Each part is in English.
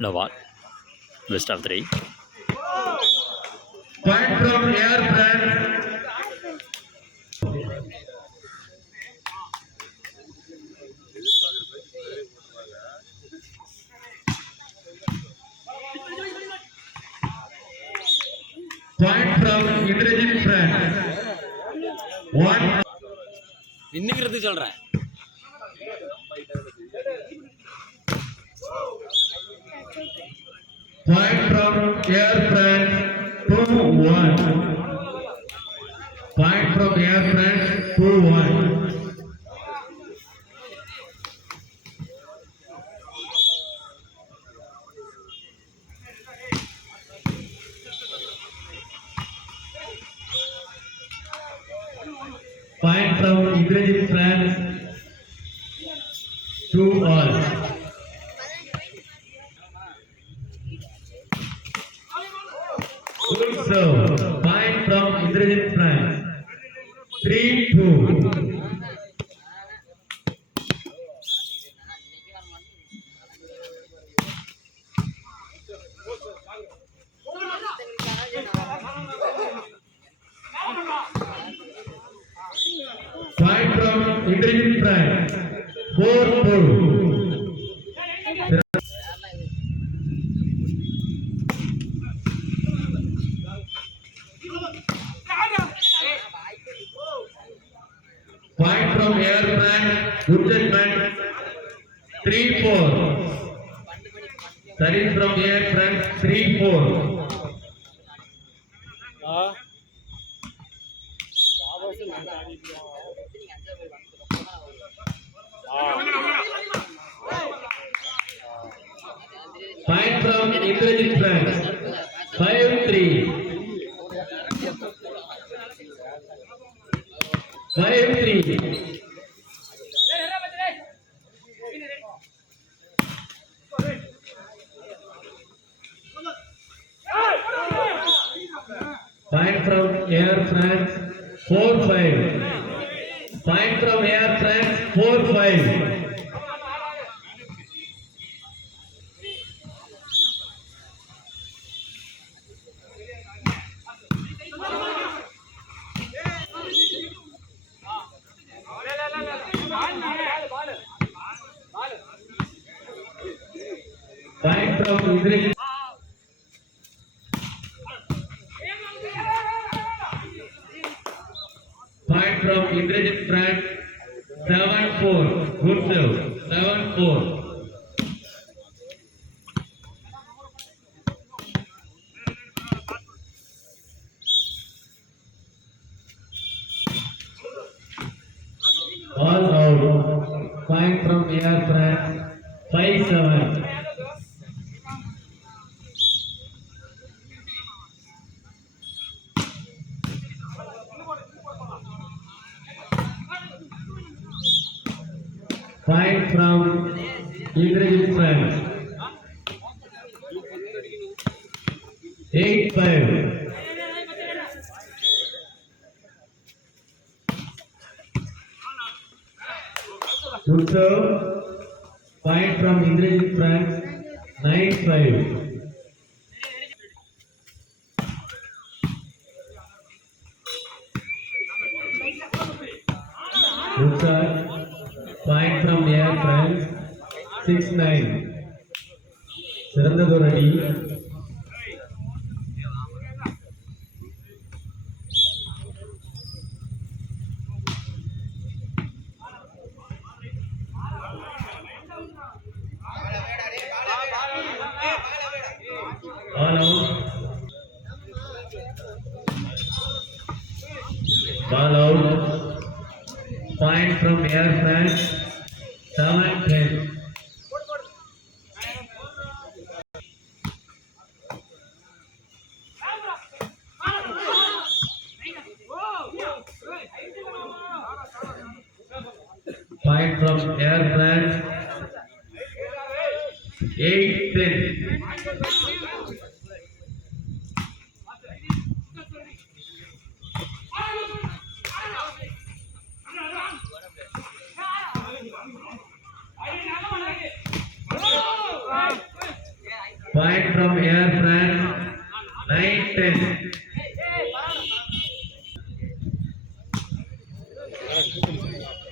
No ball. Best of 3. Point from Air France. Point from Indrajit France. 1. இன்னிங்கிறது சொல்றேன். Point from Air France 2-1. Point from Air France 2-1. Point from Indrajit France 2-all. Good serve. Point from Indrajit France 3-2. Point from Indrajit France 4-2. Point from Air France, good judgment 3-4. Service from Air France 3-4. Point from Indrajit France 5-3. 5-3. Point from Air France 4-5. Point from Air France 4-5. Point from Indrajit. Point from Indrajit France 7-4. Good serve. 7-4. All out. Point from Air France 5-7. Point from Indrajit France 8-5. Good serve. Point from Indrajit France 9-5. Good serve. Point from Air France 6-9. சிறந்ததொரு அடி. All out. Ball out. Point from Air France 7-10. Point from Air France 8-10. Point from Air France. 9-10.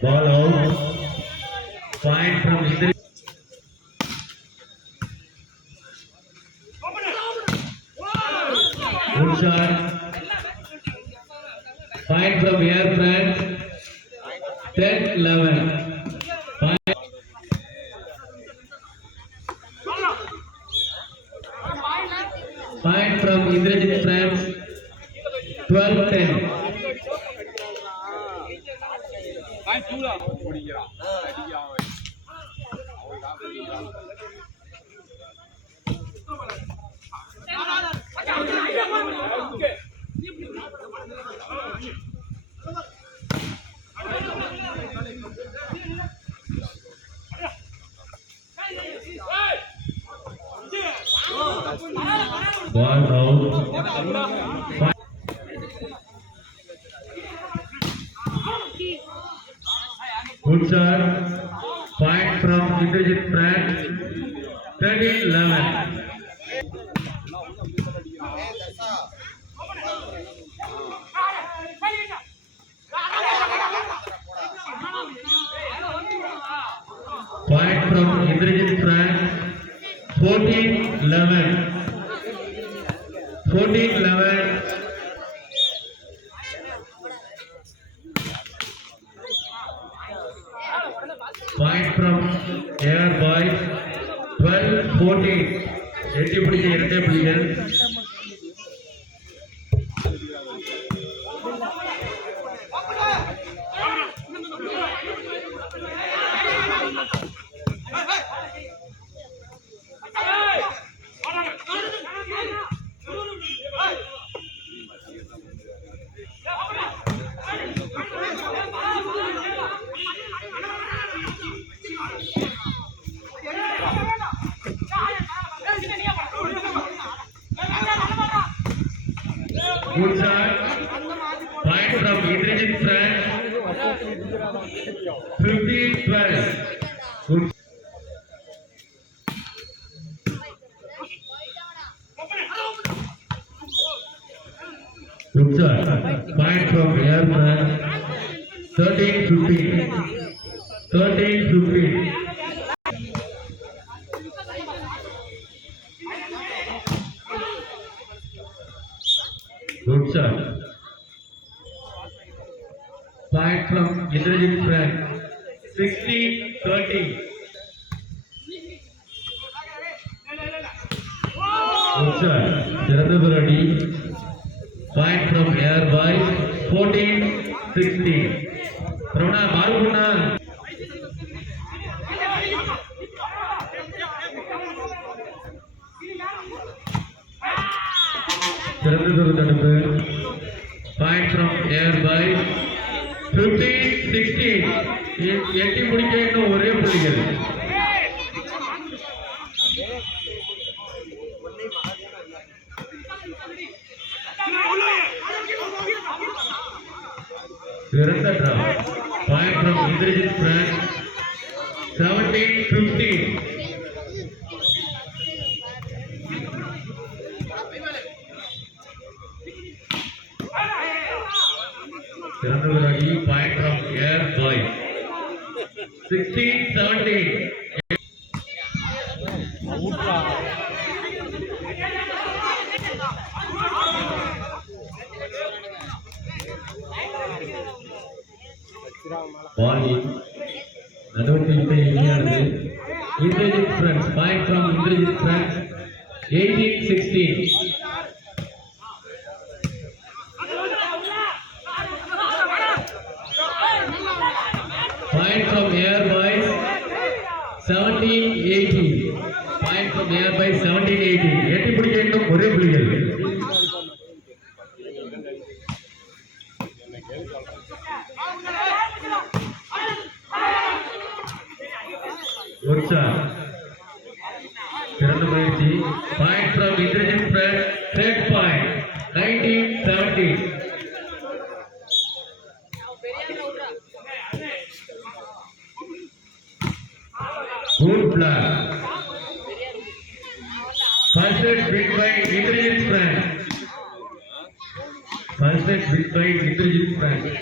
Ball out. Point from Indrajit. Good shot. Point from Air France. 10-11. Point from Indrajit France. 12-10. Ball out. Good shot. Point from Indrajit France. 13-11. Point from Indrajit France. 14-11. 14-11. Point from Air Boys. 12-14. எட்டி பிடிச்ச இரட்டை புள்ளிகள். Good shot. Point from Indrajit France. 15-12. Good. Good shot. Point from Air France. 13-15. 13-15. Good shot. Point from Indrajit France. 16-13. Good shot. Chirandaburadi. Point from Air Boys. 14-16. Pravana, Maruguna. Chirandaburadi. Point from Air Boys. 15-16. எட்டி முடிக்க இன்னும் ஒரே புள்ளிகள். சிறந்த draw. Point from Indrajit France. 17-15. Chirandaburadi. Point from Air Boys. 16-17. Ball in. நடுவத்தில் இணையானது. Indrajit France. Point from Indrajit France. 18-16. Point from Air Boys. 17-18. Point from Air Boys. 17-18. எட்டி பிடிக்க இன்னும் ஒரே புள்ளிகள். Good shot. சிறந்த முயற்சி. Point from Indrajit France. Third point. 19-17. Good block. First set win by Indrajit France. First set win by Indrajit France.